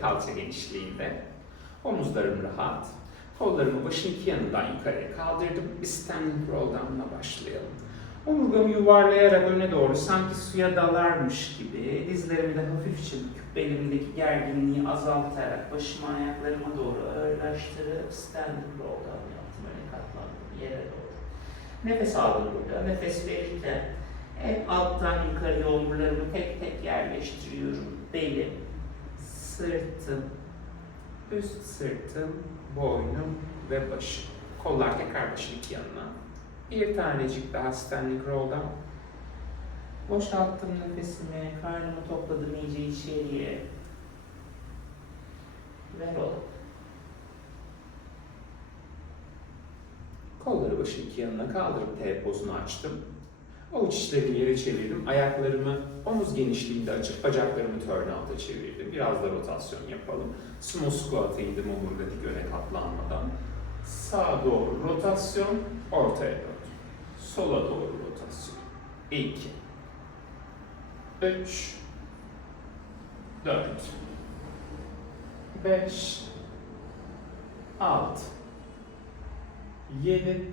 Kalça genişliğinde. Omuzlarım rahat. Kollarımı başın iki yanından yukarıya kaldırdım. Bir standing roll down'la başlayalım. Omurgamı yuvarlayarak öne doğru sanki suya dalarmış gibi dizlerimi de hafifçe büküp belimdeki gerginliği azaltarak başımı ayaklarıma doğru ağırlaştırıp standing roll down yaptım. Öne katlandım yere doğru. Nefes aldım burada. Nefes verirken hep alttan yukarıya omurlarımı tek tek yerleştiriyorum. Belim, sırtım, üst sırtım, boynum ve başım. Kollar tekrar başın iki yanına. Bir tanecik daha standing roll down. Boşalttım nefesimi, karnımı topladım iyice içeriye. Ve roll up. Kolları başın iki yanına kaldırıp T pozunu açtım. Avuç içlerimi yere çevirdim. Ayaklarımı omuz genişliğinde açıp bacaklarımı turn out'a çevirdim. Biraz da rotasyon yapalım. Sumo squat'a indim omurgadaki öne katlanmadan. Sağa doğru rotasyon, ortaya doğru. Sola doğru rotasyon. 2 3 4 5 6 7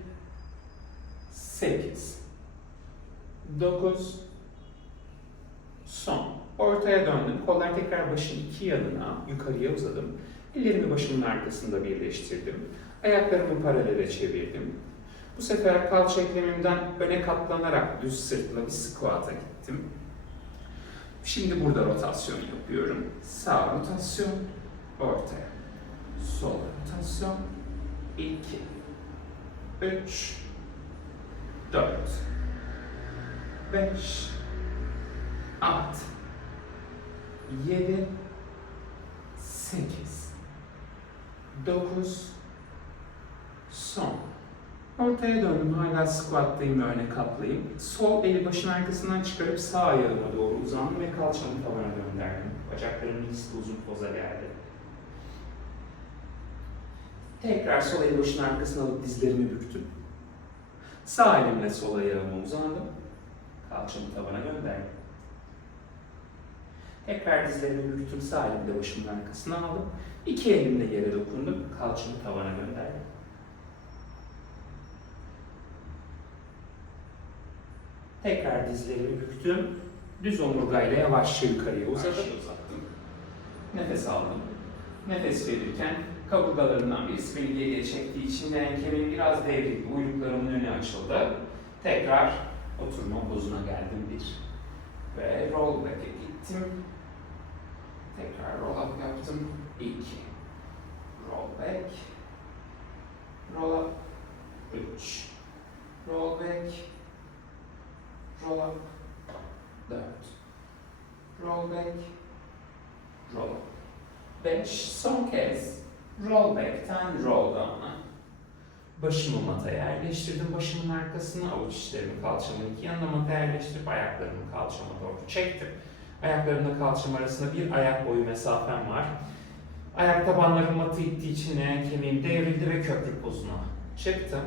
8 9 son. Ortaya döndüm. Kollar tekrar başın iki yanına yukarıya uzadım. Ellerimi başımın arkasında birleştirdim. Ayaklarımı paralele çevirdim. Bu sefer kalça eklemimden öne katlanarak düz sırtla bir squat'a gittim. Şimdi burada rotasyon yapıyorum. Sağ rotasyon, ortaya. Sol rotasyon, 2 3 4 5 6 7 8 9 son. Ortaya döndüm. Hala squat'tayım ve öne katlayayım. Sol eli başın arkasından çıkarıp sağ ayağıma doğru uzandım ve kalçamı tavana gönderdim. Bacaklarım ikisi de uzun poza geldi. Tekrar sol eli başın arkasına alıp dizlerimi büktüm. Sağ elimle sol ayağıma uzandım. Kalçamı tavana gönderdim. Tekrar dizlerimi büktüm. Sağ elimle başımın arkasına aldım. İki elimle yere dokundum. Kalçamı tavana gönderdim. Tekrar dizlerimi büktüm. Düz omurgayla yavaşça yukarıya uzattım. Nefes aldım. Nefes verirken kaburgalarımdan birisi beni geriye çektiği için kemiğim biraz devrildi. Uyluklarımın önü açıldı. Tekrar oturma pozuna geldim bir. Ve roll back'e gittim. Tekrar roll up yaptım. 2. Roll back. Roll up. 3. Roll back. Roll up. 4. Roll back. Roll up. 5. Son kez roll back'ten roll down'a. Başımı mataya yerleştirdim. Başımın arkasına avuç içlerimi kalçamın iki yanına mataya yerleştirip ayaklarımı kalçama doğru çektim. Ayaklarımla kalçam arasında bir ayak boyu mesafem var. Ayak tabanlarım matı ittiği için kemiğim devrildi ve köprü pozuna çıktım.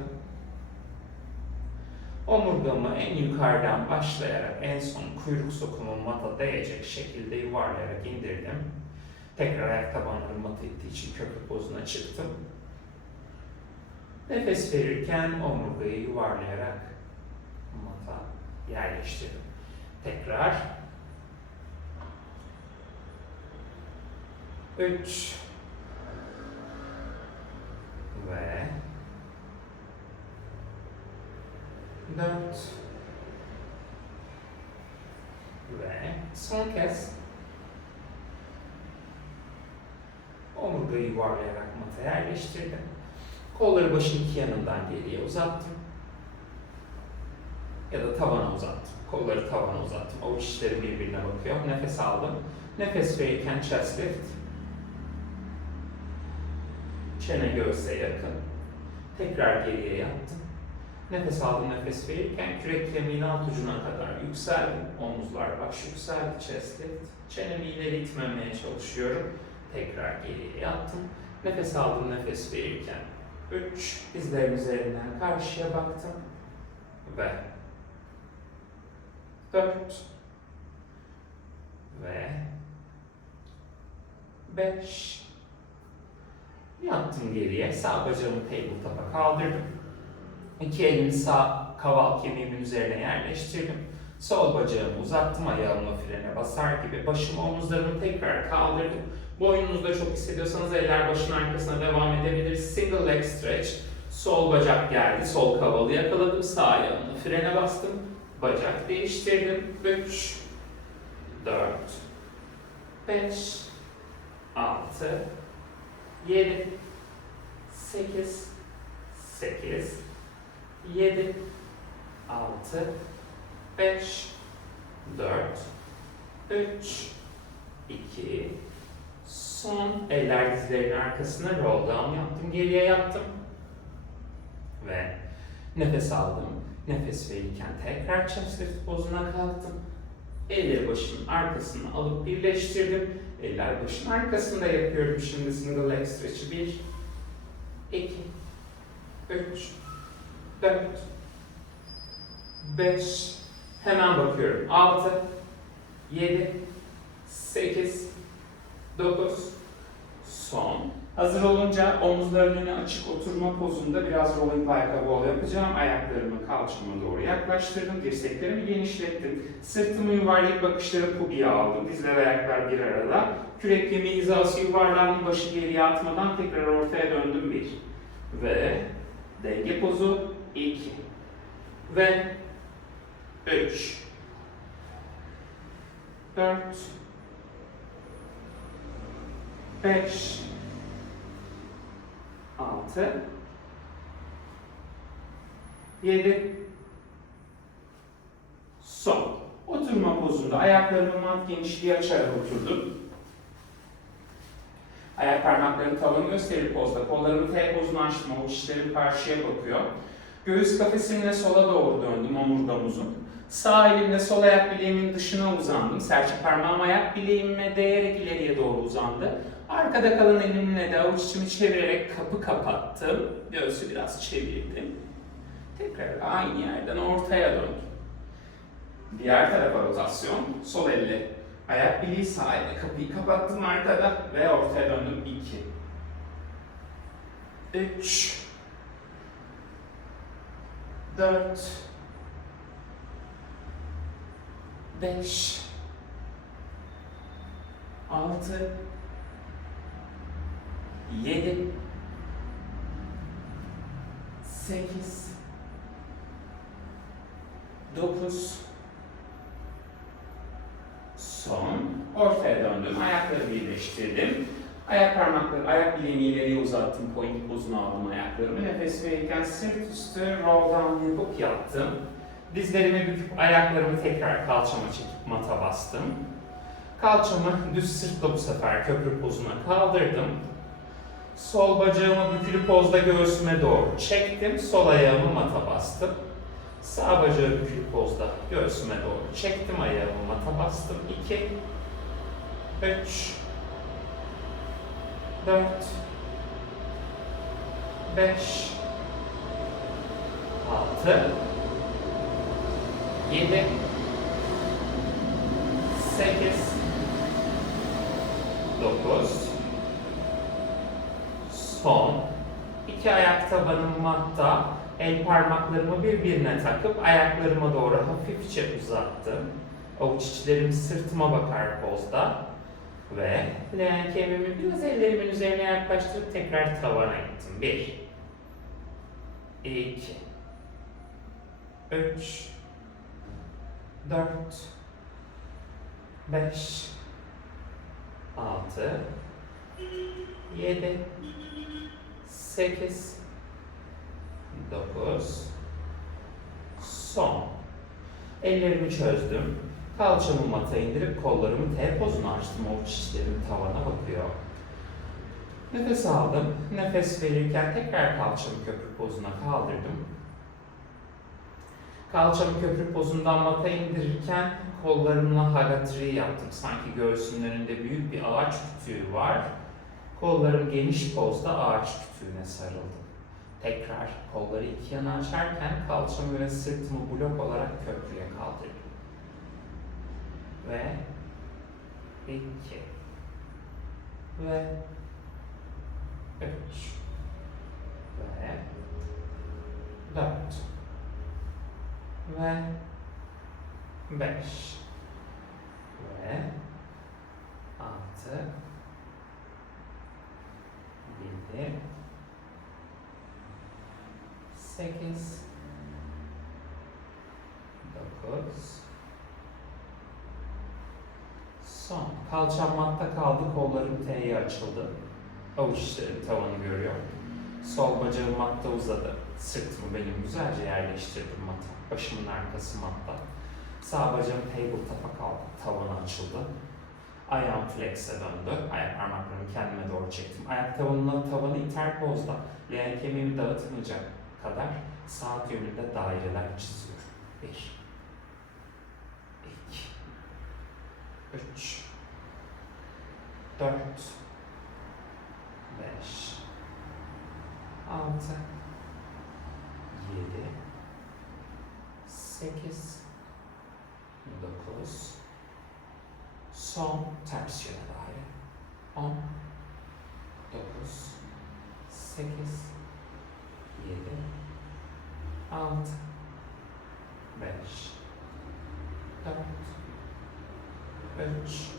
Omurgamı en yukarıdan başlayarak en son kuyruk sokumum mata değecek şekilde yuvarlayarak indirdim. Tekrar ayak tabanlarım matı ittiği için köprü pozuna çıktım. Nefes verirken omurgayı yuvarlayarak mata yerleştirdim. Tekrar 3 ve 4 ve son kez omurgayı yuvarlayarak mata yerleştirdim. Kolları başın iki yanından geriye uzattım. Ya da tavana uzattım. Kolları tavana uzattım. Avuç içleri birbirine bakıyor. Nefes aldım. Nefes verirken chest lift. Çene göğse yakın. Tekrar geriye yattım. Nefes aldım, nefes verirken kürek kemiğinin alt ucuna kadar yükseldim. Omuzlar baş yükseldi, chest lift. Çenemi ileri itmemeye çalışıyorum. Tekrar geriye yattım. Nefes aldım, nefes verirken 3, dizlerim üzerinden karşıya baktım. Ve 4 ve 5. Yattım geriye. Sağ bacağımı tabletop'a kaldırdım. İki elimi sağ kaval kemiğimin üzerine yerleştirdim. Sol bacağımı uzattım, ayağımla frene basar gibi. Başımı, omuzlarımı tekrar kaldırdım. Boynunuzda çok hissediyorsanız eller başın arkasına devam edebilir. Single leg stretch. Sol bacak geldi, sol kavalı yakaladım. Sağ ayağımla frene bastım. Bacak değiştirdim. 3, 4, 5, 6, 7, 8, 7, 6, 5, 4, 3, 2, son. Eller dizlerin arkasına roll down yaptım, geriye yattım. Ve nefes aldım. Nefes verirken tekrar chest lift pozuna kalktım. Elleri başın arkasına alıp birleştirdim. Eller başın arkasında yapıyorum şimdi single leg stretch'i. 1, 2, 3, 4, 5, hemen bakıyorum. 6, 7, 8, 9, son. Hazır olunca omuzların önü açık oturma pozunda biraz rolling like a ball yapacağım. Ayaklarımı kalçama doğru yaklaştırdım. Dirseklerimi genişlettim. Sırtımı yuvarlayıp bakışları pubiye aldım. Dizler ayaklar bir arada. Kürek kemiği hizası yuvarlandım. Başı geriye atmadan tekrar ortaya döndüm. 1. Ve denge pozu 2. Ve 3. 4. 5. 6, 7, son. Oturma pozunda ayaklarımı mat genişliği açarak oturdum. Ayak parmaklarını tavanı gösterir pozda. Kollarımı T pozunu açtım. Avuç içlerim karşıya bakıyor. Göğüs kafesimle sola doğru döndüm, omurgam uzun. Sağ elimle sol ayak bileğimin dışına uzandım. Serçe parmağım ayak bileğime değerek ileriye doğru uzandı. Arkada kalan elimle de avuç içimi çevirerek kapı kapattım. Göğsü biraz çevirdim. Tekrar aynı yerden ortaya döndüm. Diğer tarafa rotasyon. Sol elle ayak bileği, sağ elle kapıyı kapattım arkada ve ortaya döndüm. 2, 3, 4, 5, 6, 7, 8, 9, son. Ortaya döndüm. Ayakları birleştirdim. Ayak parmakları, ayak bileğimi ileriye uzattım. Point pozuna aldım ayaklarımı. Nefes verirken sırt üstü roll down yapıp yattım. Dizlerimi büküp ayaklarımı tekrar kalçama çekip mata bastım. Kalçamı düz sırtla bu sefer köprü pozuna kaldırdım. Sol bacağımı bükülü pozda göğsüme doğru çektim. Sol ayağımı mata bastım. Sağ bacağı bükülü pozda göğsüme doğru çektim. Ayağımı mata bastım. 2, 3, 4, 5, 6, 7, 8, 9, son. İki ayak tabanım matta. El parmaklarımı birbirine takıp ayaklarıma doğru hafifçe uzattım. Avuç içlerim sırtıma bakar pozda. Ve leğen kemiğimi biraz ellerimin üzerine yaklaştırıp tekrar tavana ittim. 1, 2, 3, 4, 5, 6, 7, 8, 9, son. Ellerimi çözdüm. Kalçamı mata indirip kollarımı T pozuna açtım. Avuç içlerim tavana bakıyor. Nefes aldım. Nefes verirken tekrar kalçamı köprü pozuna kaldırdım. Kalçamı köprü pozundan mata indirirken kollarımla hagatri yaptım. Sanki göğsümün önünde büyük bir ağaç kütüğü var. Kollarım geniş pozda ağaç kütüğüne sarıldı. Tekrar kolları iki yana açarken kalçamı ve sırtımı blok olarak köprüye kaldırdım. Ve 2, ve 3 ve 4 ve 5 ve 6 7 8 9 son. Kalçam matta kaldı, kollarım T'ye açıldı. Avuç içlerim tavanı görüyor. Sol bacağım matta uzadı. Sırtımı benim güzelce yerleştirdim mata. Başımın arkası matta. Sağ bacağım tabletop'a kaldı. Tavanı açıldı. Ayağım flex'e döndü. Ayak parmaklarımı kendime doğru çektim. Ayak tavanı iter pozda. Leğen kemiğimi dağıtmayacak kadar saat yönünde daireler çiziyorum. 1 2 3 4 5 6 7 8 9 son ters yöne daire 10 9 8 7 6 5 4 3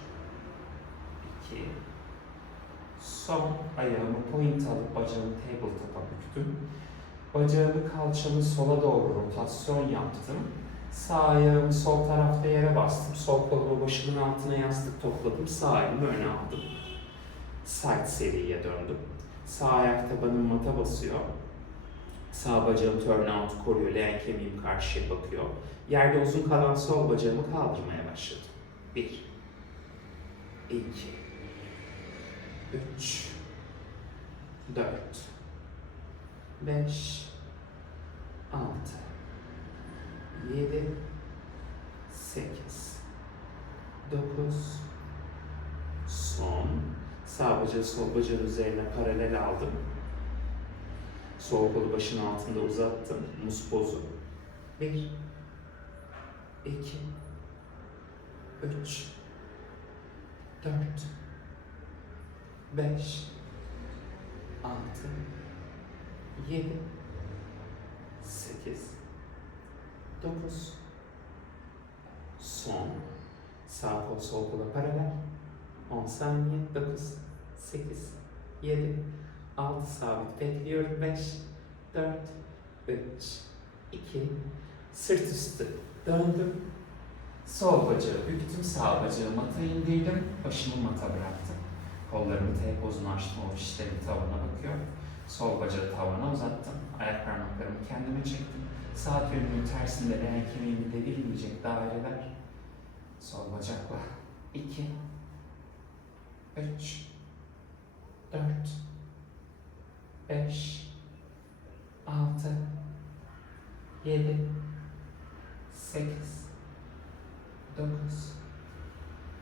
2 son. Ayağımı point alıp bacağımı tabletop'a büktüm. Bacağımı kalçamı sola doğru rotasyon yaptım. Sağ ayağımı sol tarafta yere bastım. Sol kolumu başımın altına yastık topladım. Sağ elimi öne aldım. Side seriye döndüm. Sağ ayak tabanım mata basıyor. Sağ bacağım turn out koruyor. Leğen kemiğim karşıya bakıyor. Yerde uzun kalan sol bacağımı kaldırmaya başladım. 1 2 3 4 5 6 7 8 9 son. Sağ bacağı sol bacağın üzerine paralel aldım. Sol kolu başın altında uzattım. Muz pozu. 1 2 3 4 5 6 7 8 9 son. Sağ kol sol kola paralel. 10 saniye. 9 8 7 6 sabit bekliyorum. 5 4 3 2 sırt üstü döndüm. Sol bacağı büktüm, sağ bacağı mata indirdim, başımı mata bıraktım. Kollarımı T pozunu açtım, o dişlerim tavana bakıyor. Sol bacağı tavana uzattım, ayak parmaklarımı kendime çektim. Saat yönünün tersinde leğen kemiğimi devirmeyecek daireler. Sol bacakla 2 3 4 5 6 7 8 9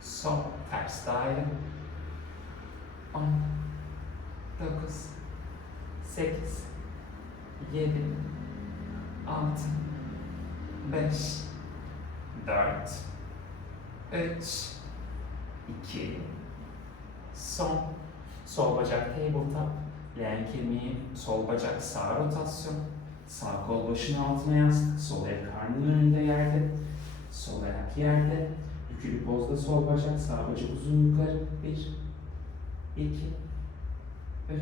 son ters daire 10 9 8 7 6 5 4 3 2 son. Sol bacak tabletop, leğen kemiği, sol bacak sağ rotasyon, sağ kol başın altına yastık, sol el karnının önünde yerde, sol ayak yerde, bükülü pozda sol bacak, sağ bacak uzun yukarı, 1 2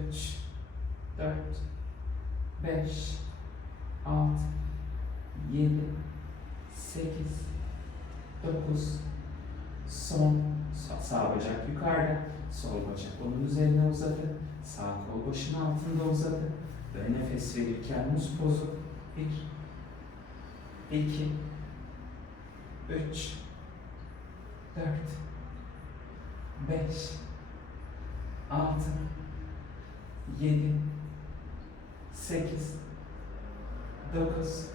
3 4 5 6 7 8 9 son. Sağ bacak yukarıda, sol bacak onun üzerine uzadı, sağ kol başın altında uzadı ve nefes verirken muz pozu. 1 2 3 4 5 6 7 8 9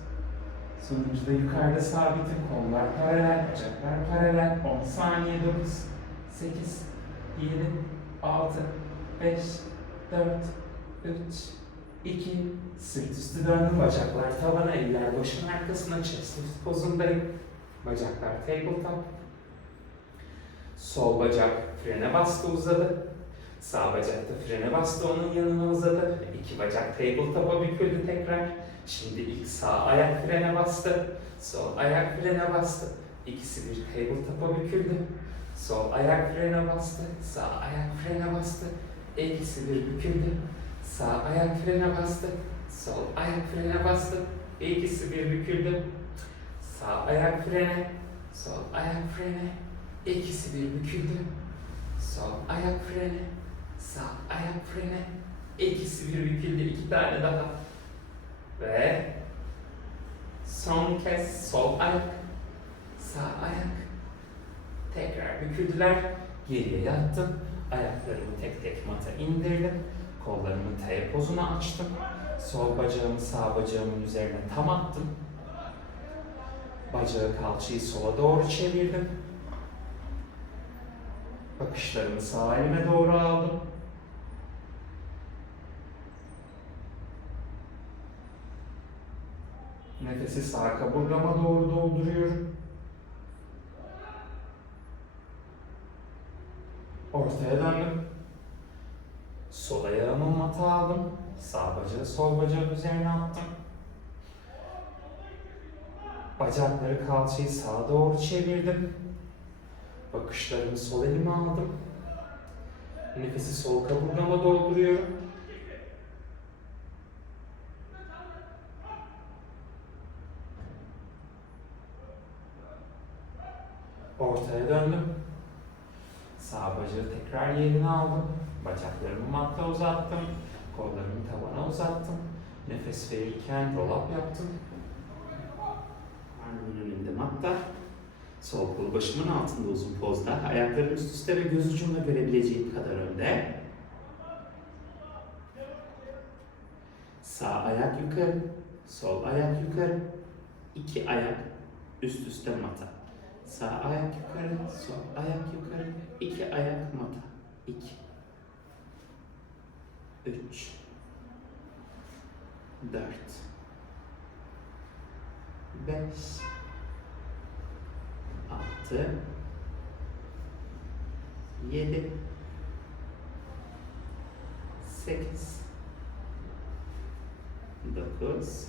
Sonuncuda yukarıda sabitim, kollar paralel, bacaklar paralel. 10 saniye. 9 8 7 6 5 4 3 2 sırt üstü döndüm, bacaklar tavana, eller başın arkasına, chest lift pozundayım. Bacaklar tabletop. Sol bacak frene bastı, uzadı. Sağ bacak da frene bastı, onun yanına uzadı. İki bacak tabletop'a büküldü tekrar. Şimdi ilk sağ ayak frene bastı. Sol ayak frene bastı. İkisi bir tabletop'a büküldü. Sol ayak frene bastı. Sağ ayak frene bastı. İkisi bir büküldü. Sağ ayak frene bastı. Sol ayak frene bastı. İkisi bir büküldü. Sağ ayak frene. Sol ayak frene. İkisi bir büküldü. Sol ayak frene. Sağ ayak frene. İkisi bir büküldü. İki tane daha. Ve son kez sol ayak. Sağ ayak. Tekrar büküldüler. Geriye yattım. Ayaklarımı tek tek mata indirdim. Kollarımı T pozuna açtım. Sol bacağımı sağ bacağımın üzerine tam attım. Bacağı kalçayı sola doğru çevirdim. Bakışlarımı sağ elime doğru aldım. Nefesi sağ kaburgama doğru dolduruyorum. Ortaya döndüm. Sol ayağımı mata aldım. Sağ bacağı sol bacağın üzerine attım. Bacakları kalçayı sağa doğru çevirdim. Bakışlarımı sol elime aldım. Nefesi sol kaburgama dolduruyorum. Ortaya döndüm. Sağ bacağı tekrar yerine aldım. Bacaklarımı matta uzattım. Kollarımı tavana uzattım. Nefes verirken roll up yaptım. Karnımın önünde matta. Sol kolu başımın altında uzun pozda. Ayaklarım üst üste ve göz ucumla görebileceğim kadar önde. Sağ ayak yukarı. Sol ayak yukarı. İki ayak üst üste mata. Sağ ayak yukarı. Sol ayak yukarı. İki ayak mata. 2 3 4 5 6 7 8 9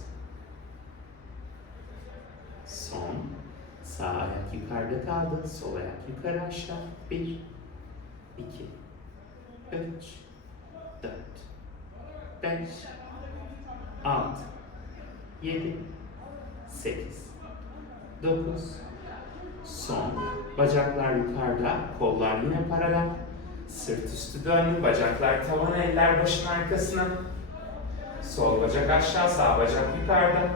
son. Sağ ayak yukarıda kaldı. Sol ayak yukarı aşağı. 1 2 3 4 5 6 7 8 9 son. Bacaklar yukarıda, kollar yine paralel. Sırt üstü döndü, bacaklar tavana, eller başın arkasına. Sol bacak aşağı, sağ bacak yukarıda.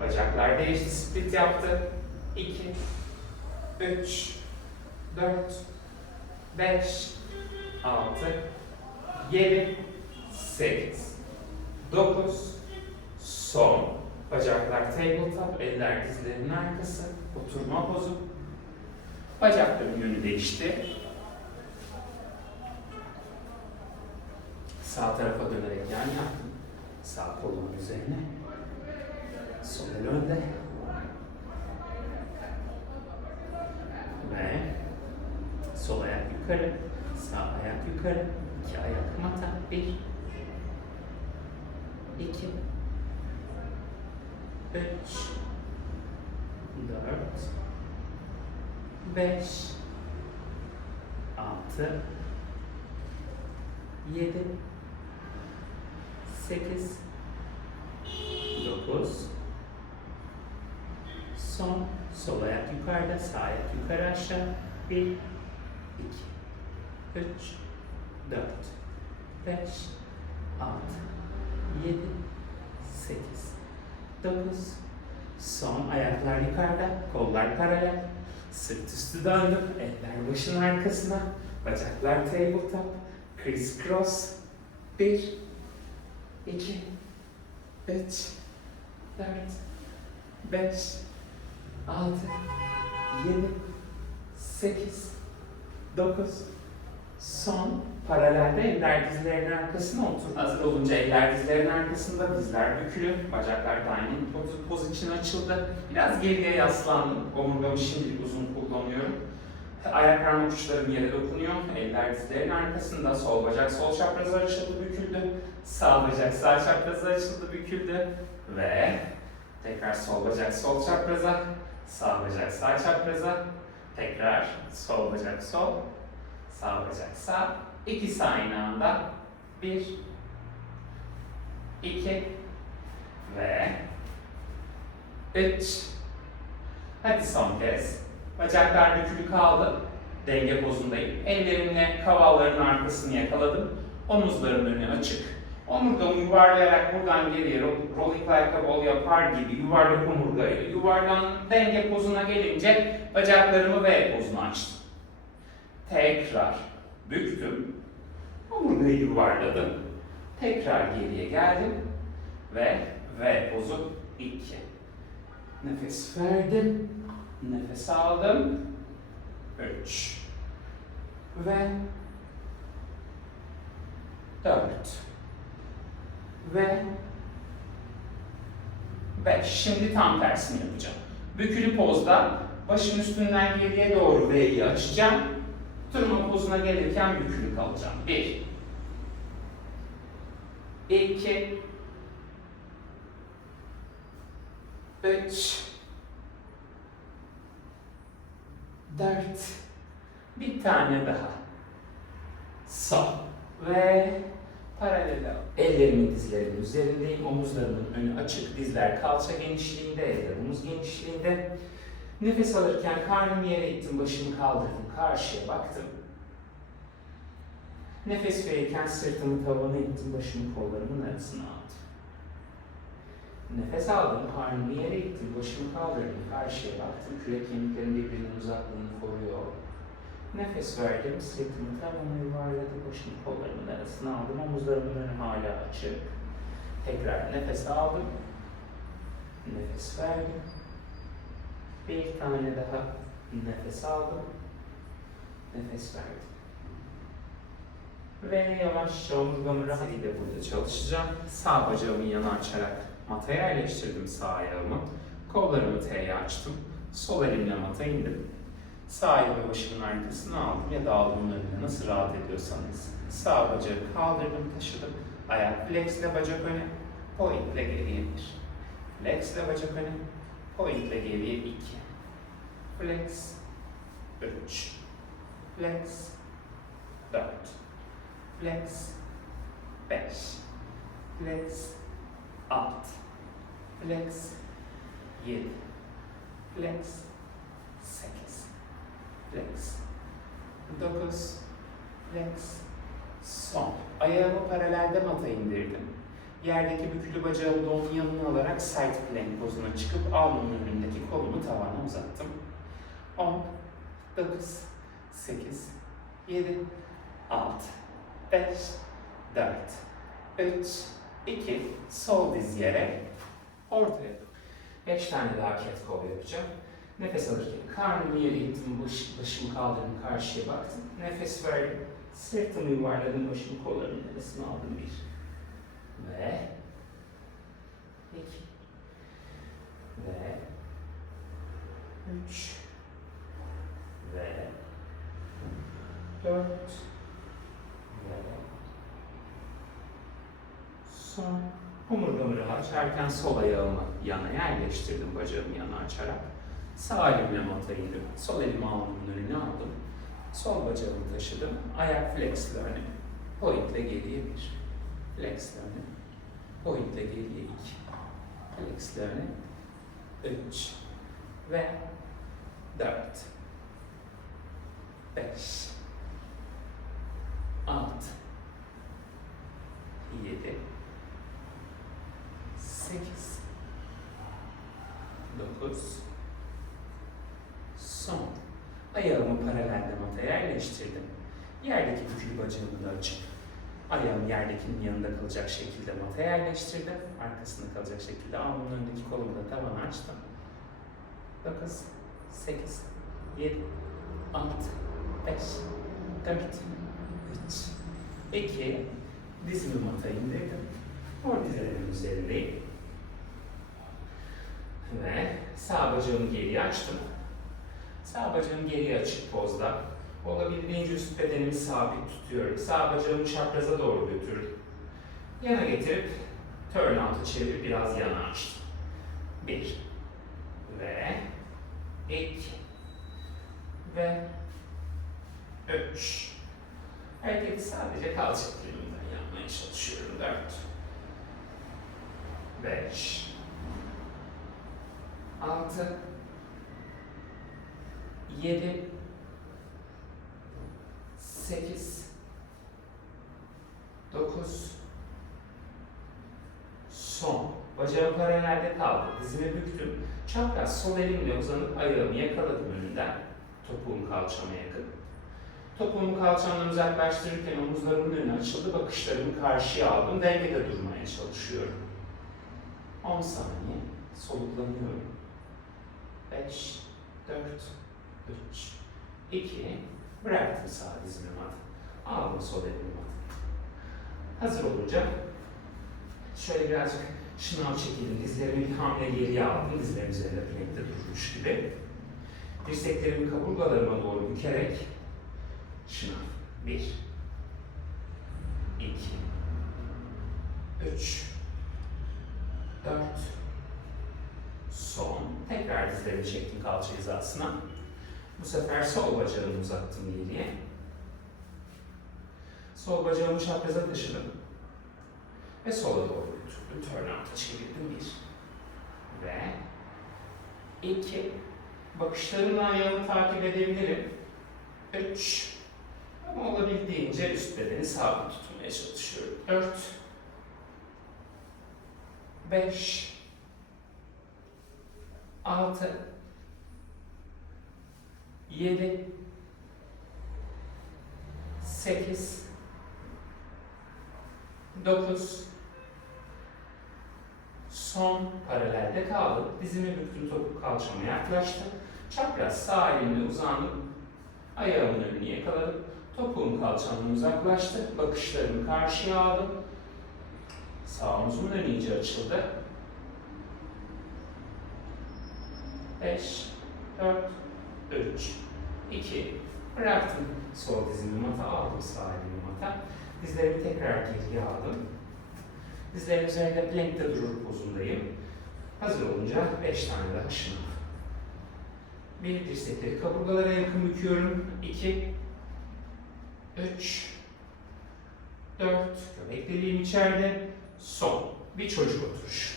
Bacaklar değişti, split yaptı. 2 3 4 5 6 7 8 9 son. Bacaklar tabletop, eller dizlerinin arkası. Oturma pozu. Bacakların yönü değişti. Sağ tarafa dönerek yan yaptım. Sağ kolumun üzerine. Sol el önde. Ve sol ayak yukarı. Sağ ayak yukarı. İki ayak mata. 1 2 3 4 5 6 7 8 9 son. Sol ayak yukarıda, sağ ayak yukarı aşağı. 1 2 3 4 5 6 7 8 9 son. Ayaklar yukarıda, kollar paralel. Sırt üstü döndüm, eller başın arkasına. Bacaklar tabletop, criss cross. 1 2 3 4 5 6 7 8 9 son. Paralelde eller dizlerin arkasına otur. Hazır olunca eller dizlerin arkasında, dizler bükülü, bacaklar dining poz için açıldı. Biraz geriye yaslandım. Omurgamı şimdilik uzun kullanıyorum. Ayak parmak uçlarım yere dokunuyor. Eller dizlerin arkasında. Sol bacak sol çapraza açıldı, büküldü. Sağ bacak sağ çapraza açıldı, büküldü. Ve tekrar sol bacak sol çapraza. Sağ bacak sağ çapraza. Tekrar sol bacak sol. Sağ bacak sağ. İkisi aynı anda. 1, 2 ve 3. Hadi son kez. Bacaklar bükülü kaldı. Denge pozundayım. Ellerimle kavalların arkasını yakaladım. Omuzlarımın önü açık. Omurgamı yuvarlayarak buradan geriye rolling like a ball yapar gibi yuvarlak omurgayla yuvarlan denge pozuna gelince bacaklarımı V pozuna açtım. Tekrar büktüm. Omurgayı yuvarladım. Tekrar geriye geldim ve V pozu 2. Nefes verdim. Nefes aldım. 3 ve 4 ve 5. Şimdi tam tersini yapacağım. Bükülü pozda başın üstünden geriye doğru V'yi açacağım. Oturma pozuna gelirken bükülü kalacağım. 1 2 3 4 bir tane daha. Sol ve paralel. Ellerimin dizlerimin üzerindeyim. Omuzlarımın önü açık. Dizler kalça genişliğinde, eller omuz genişliğinde. Nefes alırken karnımı yere ittim, başımı kaldırdım, karşıya baktım. Nefes verirken sırtımı tavana ittim, başımı kollarımın arasına aldım. Nefes aldım, karnımı yere ittim, başımı kaldırdım, karşıya baktım. Kürek kemiklerim birbirinin uzaklığını koruyor. Nefes verdim, sırtımı tavana yuvarladım, başımı kollarımın arasına aldım. Omuzlarımın önü hala açık. Tekrar nefes aldım. Nefes verdim. Bir tane daha nefes aldım. Nefes verdim. Ve yavaşça omurgamı rahat ile burada çalışacağım. Sağ bacağımı yana açarak mataya yerleştirdim sağ ayağımı. Kollarımı T'ye açtım. Sol elimle mata indim. Sağ elimi başımın arkasına aldım ya da alnımın önüne nasıl rahat ediyorsanız. Sağ bacağı kaldırdım, taşıdım. Ayak flexle bacak öne, pointle geriye 1. Flexle bacak öne, pointle geriye 2. Flex 3. Flex 4. Flex 5. Flex 6. Flex 7. Flex 8. Flex 9. Flex son. Ayağımı paralelde mata indirdim. Yerdeki bükülü bacağımı da onun yanına alarak side plank pozuna çıkıp alnımın önündeki kolumu tavana uzattım. 10, 9, 8, 7, 6, 5, 4, 3, 2, sol diz yere ortaya. 5 tane daha cat cow yapacağım. Nefes alırken karnımı yere ittim, başımı kaldırdım, karşıya baktım. Nefes verdim, sırtımı yuvarladım, başımı kollarımın arasına aldım 1. Ve 2 ve 3 ve 4 ve son. Omurgamı rahat açarken sol ayağımı yana yerleştirdim, bacağımı yana açarak. Sağ elimle mata indim, sol elimi alnımın önüne aldım. Sol bacağımı taşıdım, ayak flexle öne, pointle geriye 1. Flexle öne, pointle geriye 2. Flexle öne, 3 ve 4. 5 6 7 8 9 son. Ayağımı paralelde mataya yerleştirdim. Yerdeki bükülü bacağımı da açıp ayağım yerdekinin yanında kalacak şekilde mataya yerleştirdim. Arkasında kalacak şekilde alnımın önündeki kolumu da tavana açtım. 9 8 7 6 5 4 3 2 dizimi mataya indirdim. Ortizlerimin üzerindeyim. Ve sağ bacağımı geriye açtım. Sağ bacağım geriye açık pozda. Olabildiğince üst bedenimi sabit tutuyorum. Sağ bacağımı çapraza doğru götürüp yana getirip turn out'a çevirip biraz yana açtım. 1 ve 2 ve 3. Hareketi sadece kalça kırımından yapmaya çalışıyorum. 4 5 6 7 8 9 son. Bacağım paralelde kaldı. Dizimi büktüm. Çapraz sol elimle uzanıp ayağımı yakaladım önünden. Topuğum kalçama yakın. Topuğumu kalçamdan uzaklaştırırken omuzlarımın önü açıldı. Bakışlarımı karşıya aldım. Dengede durmaya çalışıyorum. 10 saniye soluklanıyorum. 5 4 3 2 bıraktım sağ dizimi mat. Aldım sol elimi mat. Hazır olunca şöyle birazcık şınav çekildim. Dizlerimi bir hamle geriye aldım. Dizlerim üzerinde plankte durmuş gibi. Dirseklerimi kaburgalarıma doğru bükerek şınav. 1 2 3 4 son. Tekrar dizlerimi çektim kalça hizasına. Bu sefer sol bacağımı uzattım geriye. Sol bacağımı çapraza taşıdım. Ve sola doğru götürdüm. Turn out'a çevirdim. 1 ve 2. Bakışlarımla ayağımı takip edebilirim. 3. Ama olabildiğince üst bedeni sabit tutmaya çalışıyorum. 4 5 6 7 8 9 son. Paralelde kaldım. Dizimi büktüm, topuk kalçama yaklaştı. Çapraz sağ elimle uzandım. Ayağımın önünü yakaladım. Topuğum kalçamdan uzaklaştı. Bakışlarımı karşıya aldım. Sağ omuzumun önü iyice açıldı. 5 4 3 2 bıraktım. Sol dizimi mata aldım. Sağ elimi mata. Dizlerimi tekrar geriye aldım. Dizlerim üzerinde plankte durur pozundayım. Hazır olunca 5 tane daha şınav. 1 dirsekleri kaburgalara yakın büküyorum. 2 3 4 göbek deliğim içeride. Son. Bir çocuk oturuşu.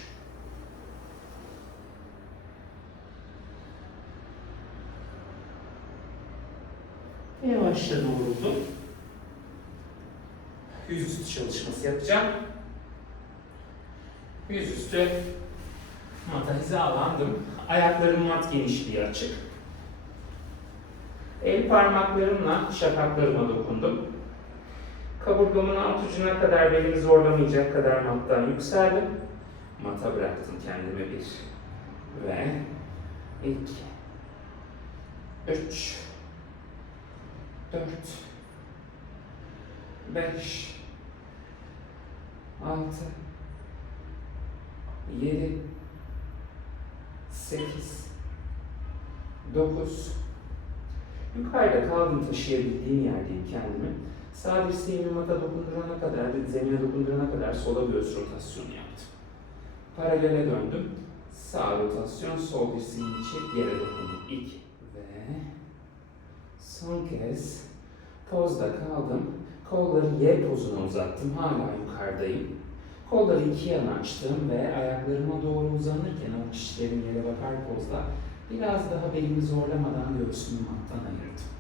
Yavaşça doğruldum. Yüzüstü çalışması yapacağım. Yüzüstü mata hizalandım. Ayaklarım mat genişliği açık. El parmaklarımla şakaklarıma dokundum. Kaburgamın alt ucuna kadar belimi zorlamayacak kadar mattan yükseldim. Mata bıraktım kendime. 1 ve 2 3 4 5 6 7 8 9 Yukarıda kaldım, taşıyabildiğim yerdeyim kendimi. Sağ dirseğimi mata dokundurana kadar, zemine dokundurana kadar sola göğüs rotasyonu yaptım. Paralele döndüm. Sağ rotasyon, sol dirseğimi çek, yere dokundum. 2 ve son kez pozda kaldım. Kolları Y pozuna uzattım. Hala yukarıdayım. Kolları iki yana açtım ve ayaklarıma doğru uzanırken avuç içlerim yere bakar pozda biraz daha belimi zorlamadan göğsümü mattan ayırdım.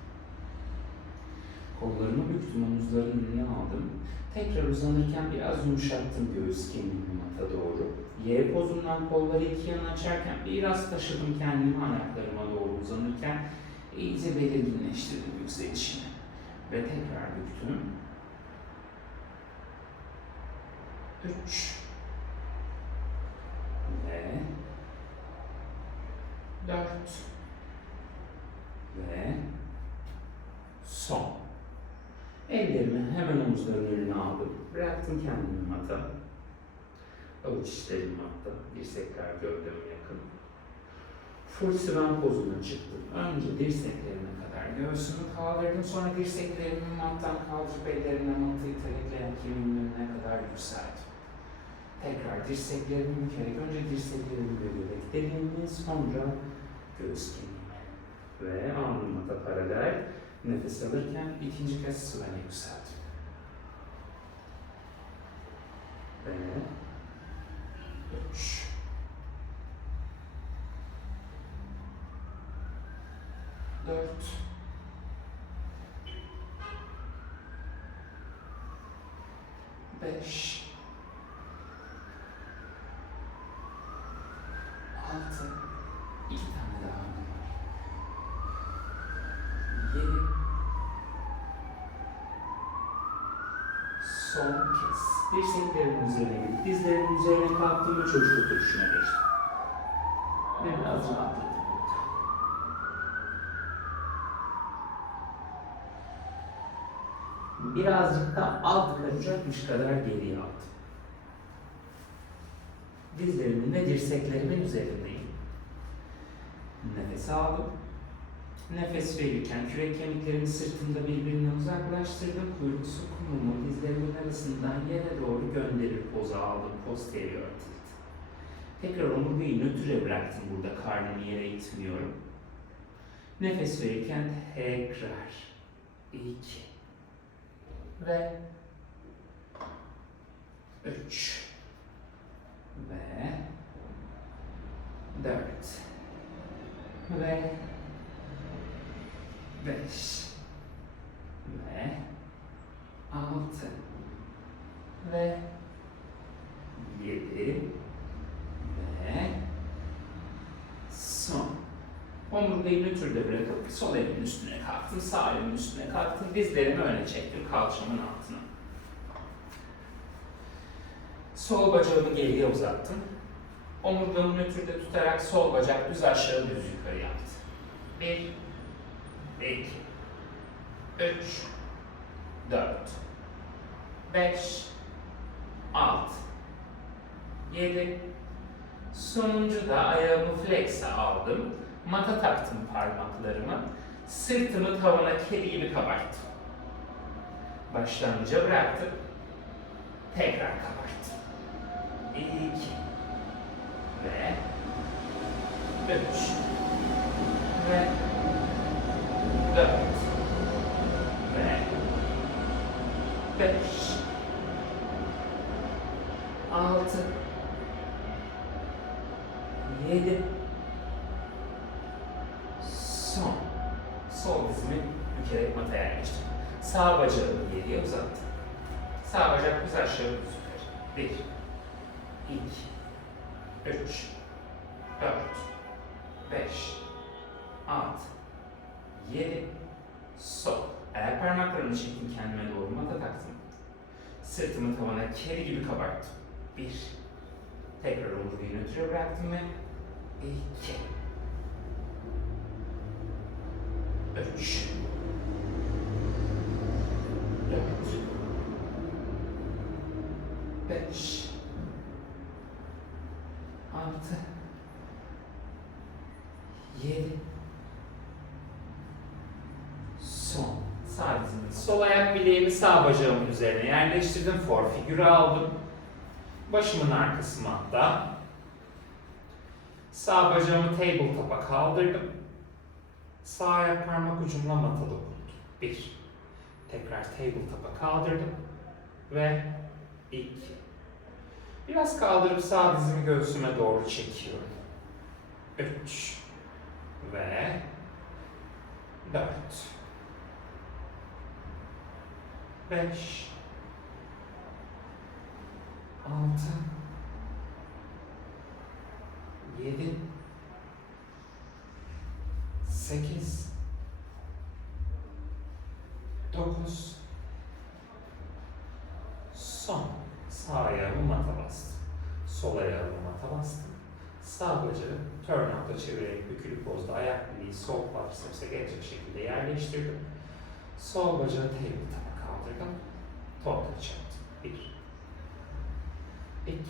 Kollarımı büktüm, omuzların önüne aldım. Tekrar uzanırken biraz yumuşattım göğüs kemiğimi mata doğru. Y pozundan kolları iki yana açarken biraz taşıdım kendimi ayaklarıma doğru uzanırken iyice belirginleştirdim yükselişimi. Ve tekrar büktüm. 3 ve 4 ve son. Ellerimi hemen omuzların önüne aldım. Bıraktım kendimi mata. Avuç içlerim matta. Dirsekler gövdeme yakın. Full sven pozuna çıktım. Önce dirseklerime kadar göğsümü kaldırdım. Sonra dirseklerimi mattan kaldırıp ellerimle matı iterekleyen kemiğimin önüne kadar yükseldim. Tekrar dirseklerimi bükerek önce dirseklerimi ve göbek deliğimi, sonra göğüs kemiğimi. Ve alnıma da paralel nefes alırken ikinci kez svene yükseldim. Ve 3 4 5 6 2 tane daha var. 7 son kez. Dirseklerimin üzerine gidip dizlerimin üzerine kalktım ve çocuk oturuşuna geçtim. Ve biraz rahatladım. Birazcık da alt karacakmış kadar geriye aldım. Dizlerimin ve dirseklerimin üzerindeyim. Nefes aldım. Nefes verirken kürek kemiklerimi sırtımda birbirinden uzaklaştırdım. Kuyruk sokumumu dizlerimin arasından yere doğru gönderir poza aldım. Posterior tilt. Tekrar omurgayı nötre bıraktım burada. Karnımı yere itmiyorum. Nefes verirken tekrar 2 ve 3 ve 4 ve 5 ve 6 ve 7 ve son. Omurgayı nötrde bırakıp sol elimin üstüne kalktım, sağ elimin üstüne kalktım, dizlerimi öne çektim kalçamın altına. Sol bacağımı geriye uzattım. Omurgamı nötrde tutarak sol bacak düz aşağı düz yukarı yaptı. 1 2 3 4 5 6 7 Sonuncu da ayağımı flex'e aldım. Mata taktım parmaklarımı. Sırtımı tavana kedi gibi kabarttım. Başlangıca bıraktım. Tekrar kabarttım. 2 ve 3 ve 4 ve 5 6 7 son. Sol dizimi bükerek mataya yerleştim. Sağ bacağımı geriye uzattım. Sağ bacak düz aşağı düz yukarı. 1 2 3 4 5 6 7 sol. Ayak parmaklarımı çektim kendime doğru mata taktım. Sırtımı tavana kedi gibi kabarttım. 1 Tekrar omurgayı nötre bıraktım ve 2 3 4 5 6 7 son. Sağ dizimin sol ayak bileğimi sağ bacağımın üzerine yerleştirdim. For figürü aldım. Başımın arkası matta. Sağ bacağımı tabletop'a kaldırdım. Sağ ayak parmak ucumla mata dokundum. 1 Tekrar tabletop'a kaldırdım. Ve 2 Biraz kaldırıp sağ dizimi göğsüme doğru çekiyorum. 3 ve 4 5 6 7 8 9 son. Sağ ayağımı mata bastım. Sol ayağımı mata bastım. Sağ bacağı turn out'la çevirerek bükülü pozda ayak bileği sol quadriceps'e gelecek şekilde yerleştirdim. Sol bacağı tabletop'a kaldırdım. Total çaktım. 1 2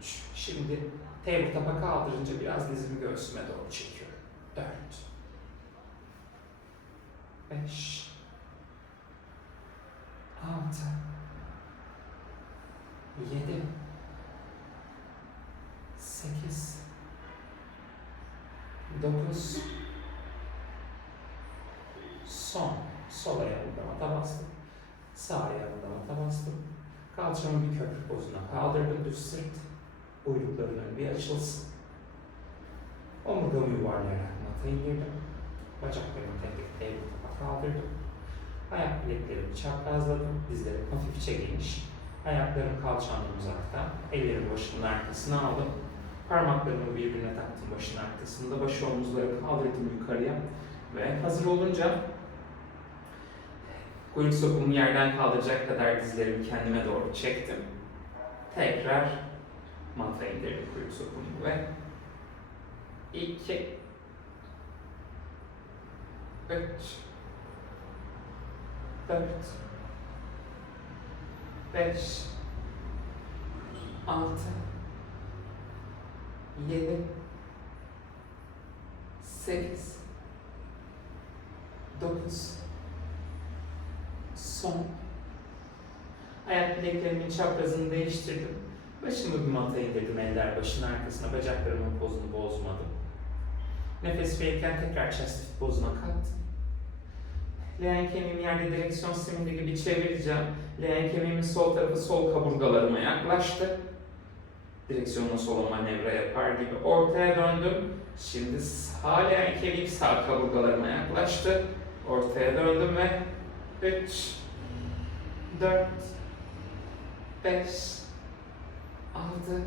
3 Şimdi tabletop'a kaldırınca biraz dizimi göğsüme doğru çekiyorum. 4, 5, 6, 7, 8, 9, son. Sol ayağımda mata bastım. Sağ ayağımda mata bastım. Kalçamı bir köprü pozuna kaldırdım. Düz sırt. Uylukların önü bir açılsın. Omurgamı yuvarlayarak mata indirdim. Bacaklarımı tek tek tabletop'a kaldırdım. Ayak bileklerimi çaprazladım. Dizlerim hafifçe geniş. Ayaklarım kalçamdan uzakta. Ellerimi başımın arkasına aldım. Parmaklarımı birbirine taktım başın arkasında. Başı omuzları kaldırdım yukarıya. Ve hazır olunca kuyruk sokumu yerden kaldıracak kadar dizlerimi kendime doğru çektim. Tekrar mataya indirdim kuyruk sokumumu ve 2, 3, 4, 5, 6, 7, 8, 9, son. Ayak bileklerimin çaprazını değiştirdim. Başımı bir mataya indirdim, eller başın arkasına, bacaklarımın pozunu bozmadım. Nefes verirken tekrar chest lift pozuna kalktım. Leğen kemiğimi yerde direksiyon simidi gibi çevireceğim. Leğen kemiğimin sol tarafı sol kaburgalarıma yaklaştı. Direksiyonla sola manevra yapar gibi ortaya döndüm. Şimdi sağ leğen kemiğim sağ kaburgalarıma yaklaştı. Ortaya döndüm ve 3, 4, 5, 6,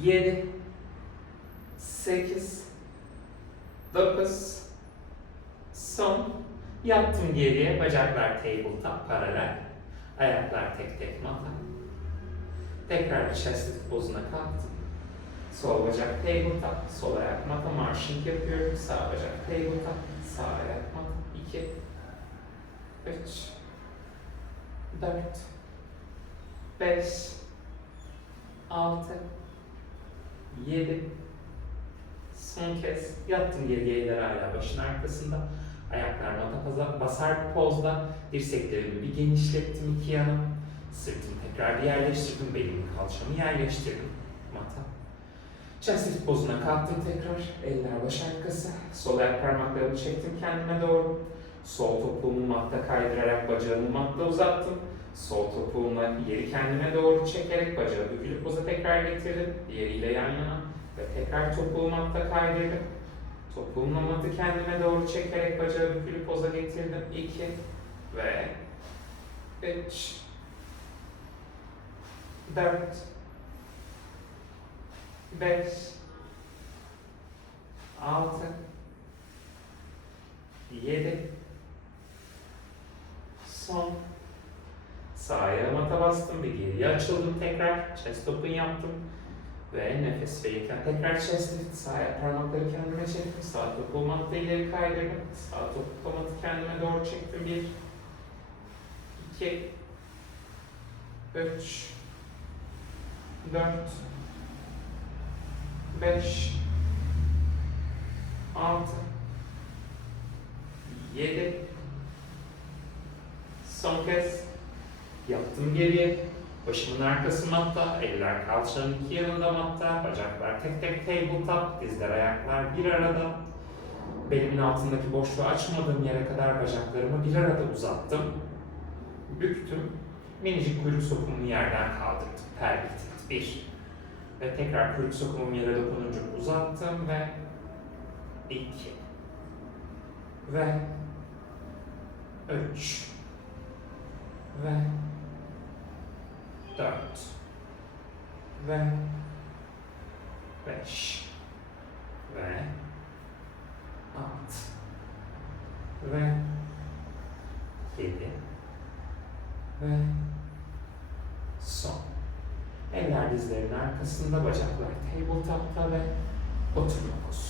7, 8, 9, son. Yattım geriye, bacaklar tabletop paralel, ayaklar tek tek mata. Tekrar chest lift pozuna kalktım. Sol bacak tabletop, sol ayak mata, marching yapıyorum. Sağ bacak tabletop, sağ ayak mata. 2, 3, 4, 5, 6, 7, son kez yattım geriye, eller hala başın arkasında. Ayaklar mata basar pozda, dirseklerimi bir genişlettim iki yana. Sırtımı tekrar bir yerleştirdim, belimi kalçamı yerleştirdim. Mata. Chest lift pozuna kalktım tekrar, eller baş arkası. Sol ayak parmaklarımı çektim kendime doğru. Sol topuğumu matta kaydırarak bacağımı matta uzattım. Sol topuğumla yeri kendime doğru çekerek bacağı bükülüp poza tekrar getirdim. Diğeriyle yan yana ve tekrar topuğu matta kaydırdım. Topuğumla matı kendime doğru çekerek bacağı bükülüp poza getirdim. 2 ve 3, 4, 5, 6, 7, son. Sağ ayağıma mata bastım, bir geriye açıldım tekrar, chest open yaptım. Ve nefes verirken tekrar chest lift, sağ ayak parmakları kendime çektim, sağ topuğu matta ileri kaydırdım, sağ topuğu matı kendime doğru çektim. 1, 2, 3, 4, 5, 6, 7, son kez yattım geriye, başımın arkası matta, eller kalçanın iki yanında matta, bacaklar tek tek tabletop, dizler ayaklar bir arada. Belimin altındaki boşluğu açmadığım yere kadar bacaklarımı bir arada uzattım. Büktüm. Minicik kuyruk sokumumu yerden kaldırdım. Pelvik tilt 1. Ve tekrar kuyruk sokumumu yere dokununca uzattım ve 2. Ve 3. Ve 4. Ve 5. Ve 6. Ve 7. Ve son. Eller dizlerin arkasında, bacaklar tabletop'ta ve oturma pozu.